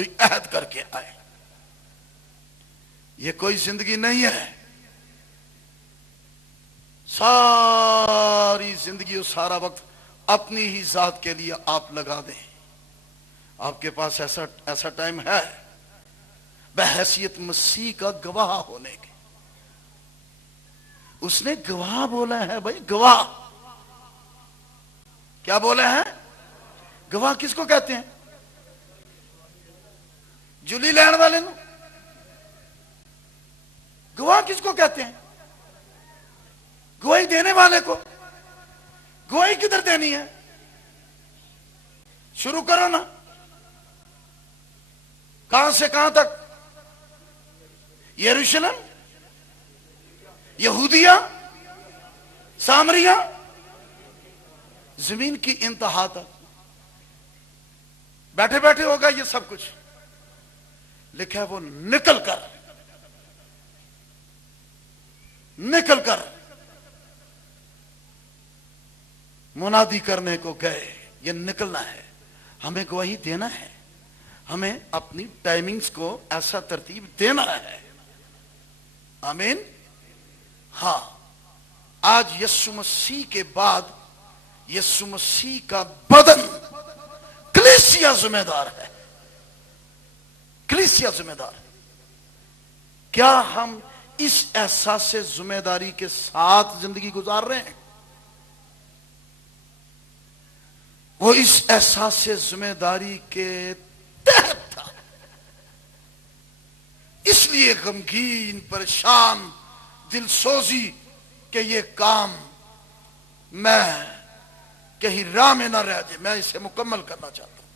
کوئی عہد کر کے آئے. یہ کوئی زندگی نہیں ہے. ساری زندگی اور سارا وقت اپنی ہی ذات کے لیے آپ لگا دیں. آپ کے پاس ایسا ٹائم ہے بحیثیت مسیح کا گواہ ہونے کے. اس نے گواہ بولا ہے بھائی, گواہ. کیا بولا ہے؟ گواہ کس کو کہتے ہیں؟ جلی لین والے نو. گواہ کس کو کہتے ہیں؟ گواہی دینے والے کو. گواہی کدھر دینی ہے؟ شروع کرو نا. کہاں سے کہاں تک؟ یروشلم, یہودیہ, سامریہ, زمین کی انتہا تک. بیٹھے بیٹھے ہوگا یہ سب کچھ لکھا ہے. وہ نکل کر منادی کرنے کو گئے. یہ نکلنا ہے, ہمیں گواہی دینا ہے, ہمیں اپنی ٹائمنگز کو ایسا ترتیب دینا ہے. آمین. ہاں, آج یسوع مسیح کے بعد یسوع مسیح کا بدن کلیسیا ذمہ دار ہے. کلیسیا ذمہ دار ہے. کیا ہم اس احساس سے ذمہ داری کے ساتھ زندگی گزار رہے ہیں؟ وہ اس احساس سے ذمہ داری کے تحت تھا, اس لیے غمگین, پریشان, دل سوزی کہ یہ کام میں کہیں راہ میں نہ رہ جائے, میں اسے مکمل کرنا چاہتا ہوں.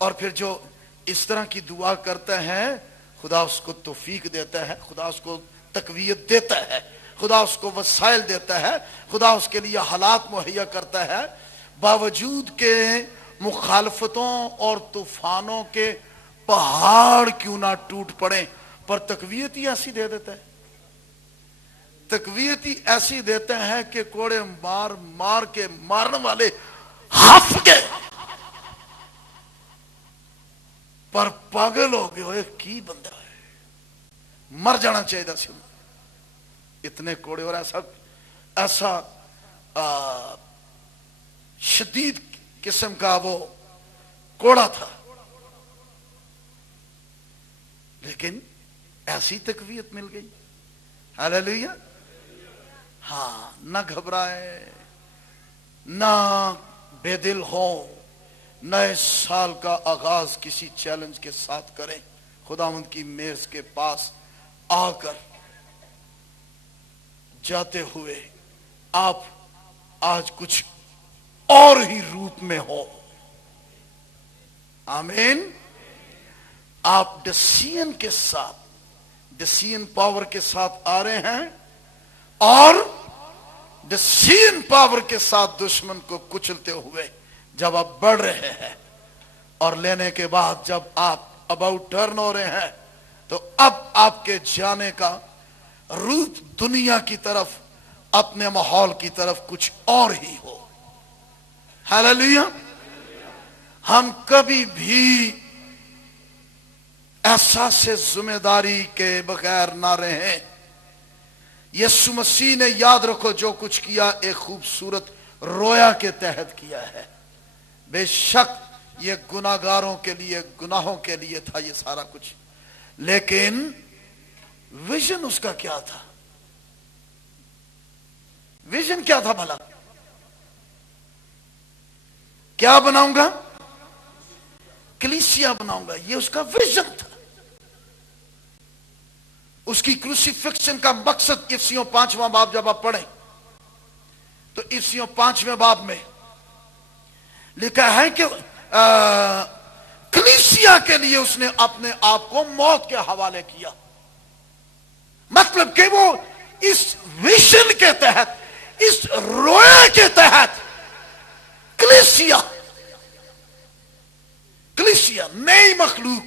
اور پھر جو اس طرح کی دعا کرتا ہے, خدا اس کو توفیق دیتا ہے, خدا اس کو تقویت دیتا ہے, خدا اس کو وسائل دیتا ہے, خدا اس کے لیے حالات مہیا کرتا ہے. باوجود کے مخالفتوں اور طوفانوں کے پہاڑ کیوں نہ ٹوٹ پڑیں, پر تقویت ہی ایسی دے دیتا ہے. تقویت ہی ایسی دیتے ہیں کہ کوڑے مار مار کے مارنے والے ہف گئے, پر پاگل ہو گئے. ہوئے کی بندہ ہے, مر جانا چاہیے تھا. اتنے کوڑے, اور ایسا شدید قسم کا وہ کوڑا تھا, لیکن ایسی تقویت مل گئی. ہاللیلویا. ہاں, نہ گھبرائے, نہ بے دل ہو. نئے سال کا آغاز کسی چیلنج کے ساتھ کریں. خداوند کی میز کے پاس آ کر جاتے ہوئے آپ آج کچھ اور ہی روپ میں ہو. آمین. آپ ڈسیزن کے ساتھ, ڈسیزن پاور کے ساتھ آ رہے ہیں, اور ڈسیزن پاور کے ساتھ دشمن کو کچلتے ہوئے جب آپ بڑھ رہے ہیں, اور لینے کے بعد جب آپ اباؤٹ ٹرن ہو رہے ہیں, تو اب آپ کے جانے کا روپ دنیا کی طرف, اپنے ماحول کی طرف کچھ اور ہی ہو. ہاللیلویا. ہم کبھی بھی احساس ذمہ داری کے بغیر نہ رہیں. یسوع مسیح نے, یاد رکھو, جو کچھ کیا ایک خوبصورت رویا کے تحت کیا ہے. بے شک یہ گناہگاروں کے لیے, گناہوں کے لیے تھا یہ سارا کچھ, لیکن ویژن اس کا کیا تھا؟ ویژن کیا تھا بھلا؟ کیا بناؤں گا؟ کلیسیا بناؤں گا. یہ اس کا ویژن تھا. اس کی کروسیفکشن کا مقصد افسیوں 5واں باب جب آپ پڑھیں تو افسیوں 5ویں باب میں لکھا ہے کہ کلیسیا کے لیے اس نے اپنے آپ کو موت کے حوالے کیا. مطلب کہ وہ اس ویژن کے تحت, اس روئے کے تحت کلیسیا, نئی مخلوق,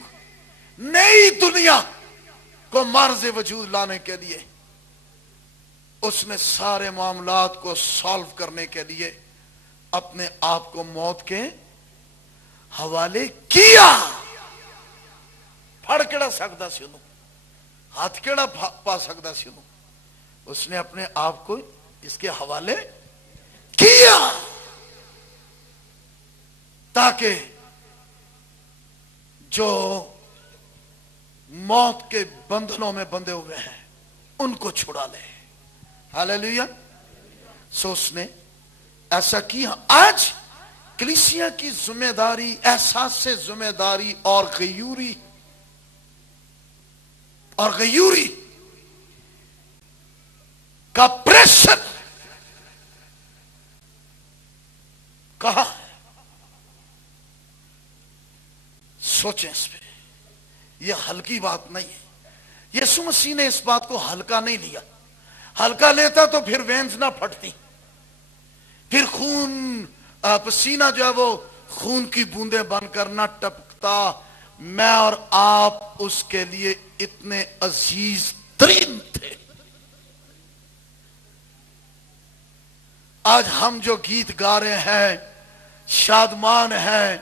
نئی دنیا کو مرز وجود لانے کے لیے اس نے سارے معاملات کو سالو کرنے کے لیے اپنے آپ کو موت کے حوالے کیا. ਕਿਹੜਾ ਸਕਦਾ ਸੀ ਉਹਨੂੰ, ہاتھ کیڑا پا سکتا سی انہوں. اس نے اپنے آپ کو اس کے حوالے کیا تاکہ جو موت کے بندھنوں میں بندھے ہوئے ہیں ان کو چھڑا لے. ہاللیلویا. سو اس نے ایسا کیا. آج کلیسیا کی ذمہ داری، احساس ذمہ داری اور غیوری کا پریشر کہاں ہے؟ سوچیں اس پہ. یہ ہلکی بات نہیں ہے. یسوع مسیح نے اس بات کو ہلکا نہیں لیا. ہلکا لیتا تو پھر وینز نہ پھٹتی، پھر خون پسینہ جو ہے وہ خون کی بوندیں بن کر نہ ٹپکتا. میں اور آپ اس کے لیے اتنے عزیز ترین تھے. آج ہم جو گیت گا رہے ہیں، شادمان ہیں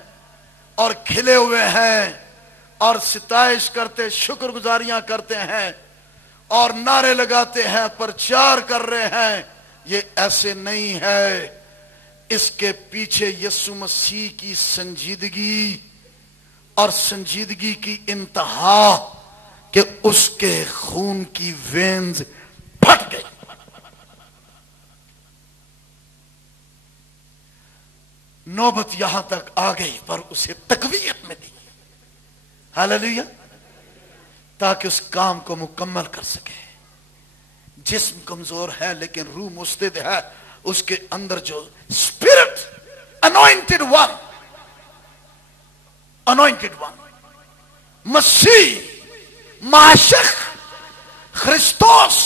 اور کھلے ہوئے ہیں اور ستائش کرتے، شکر گزاریاں کرتے ہیں اور نعرے لگاتے ہیں، پرچار کر رہے ہیں، یہ ایسے نہیں ہے. اس کے پیچھے یسوع مسیح کی سنجیدگی اور سنجیدگی کی انتہا کہ اس کے خون کی وینز پھٹ گئی. نوبت یہاں تک آ گئی پر اسے تقویت ملی. ہاللیلویا. تاکہ اس کام کو مکمل کر سکے. جسم کمزور ہے لیکن روح مستعد ہے. اس کے اندر جو اسپرٹ انوائنٹڈ ون مسیح معاشق خرسطوس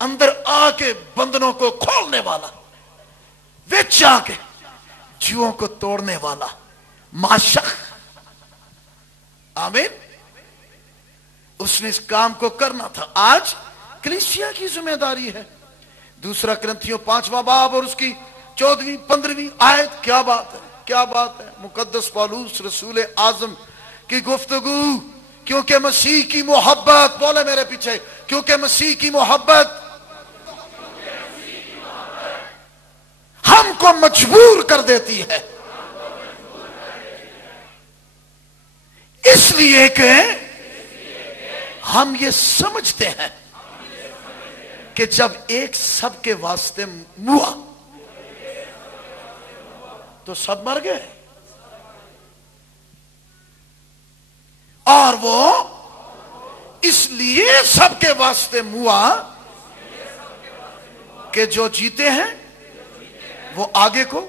اندر آ کے بندنوں کو کھولنے والا، وچ آ کے جیووں کو توڑنے والا معاشق. آمین. اس نے اس کام کو کرنا تھا. آج کلیسیا کی ذمہ داری ہے. دوسرا کرنتھیوں 5واں باب اور اس کی 14ویں 15ویں آیت. کیا بات ہے، کیا بات ہے. مقدس پالوس رسول اعظم کی گفتگو. کیونکہ مسیح کی محبت، بولے میرے پیچھے، کیونکہ مسیح کی محبت ہم کو مجبور کر دیتی ہے. اس لیے کہ ہم یہ سمجھتے ہیں کہ جب ایک سب کے واسطے ہوا تو سب مر گئے. اور وہ اس لیے سب کے واسطے ہوا کہ جو جیتے ہیں وہ آگے کو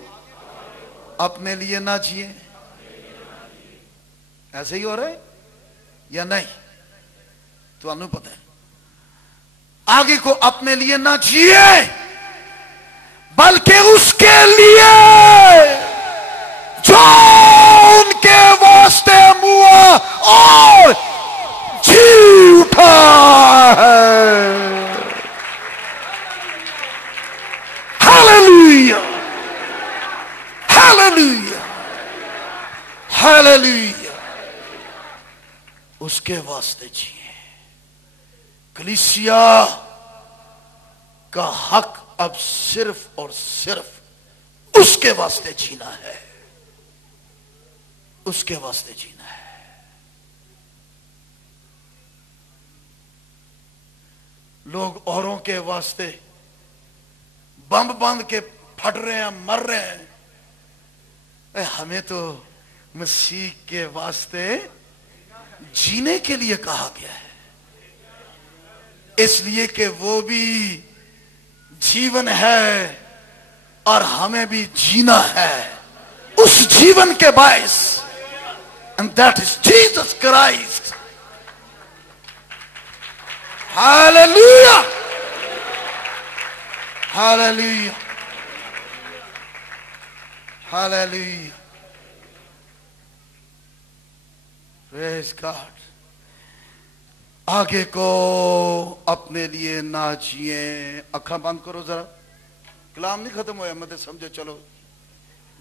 اپنے لیے نہ جیے. ایسے ہی ہو رہا ہے یا نہیں؟ تو انہوں پتہ ہے. آگے کو اپنے لیے نہ جیے بلکہ اس کے لیے جو ان کے واسطے ہوا اور جی اٹھا ہے. ہاللیلویا، ہاللیلویا، ہاللیلویا. اس کے واسطے جیے. کلیسیا کا حق اب صرف اور صرف اس کے واسطے جینا ہے. اس کے واسطے جینا ہے. لوگ اوروں کے واسطے بم بند کے پھٹ رہے ہیں، مر رہے ہیں. ہمیں تو مسیح کے واسطے جینے کے لیے کہا گیا ہے. اس لیے کہ وہ بھی جیون ہے اور ہمیں بھی جینا ہے اس جیون کے باعث. And that is Jesus Christ. Hallelujah. Hallelujah. Hallelujah. Praise God. آگے کو اپنے لیے نہ جیے. اکھاں بند کرو ذرا. کلام نہیں ختم ہوا، مت سمجھے. چلو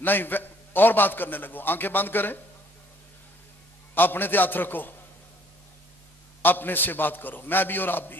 نہیں اور بات کرنے لگو. آنکھیں بند کریں، اپنے تے ہاتھ رکھو. اپنے سے بات کرو، میں بھی اور آپ بھی۔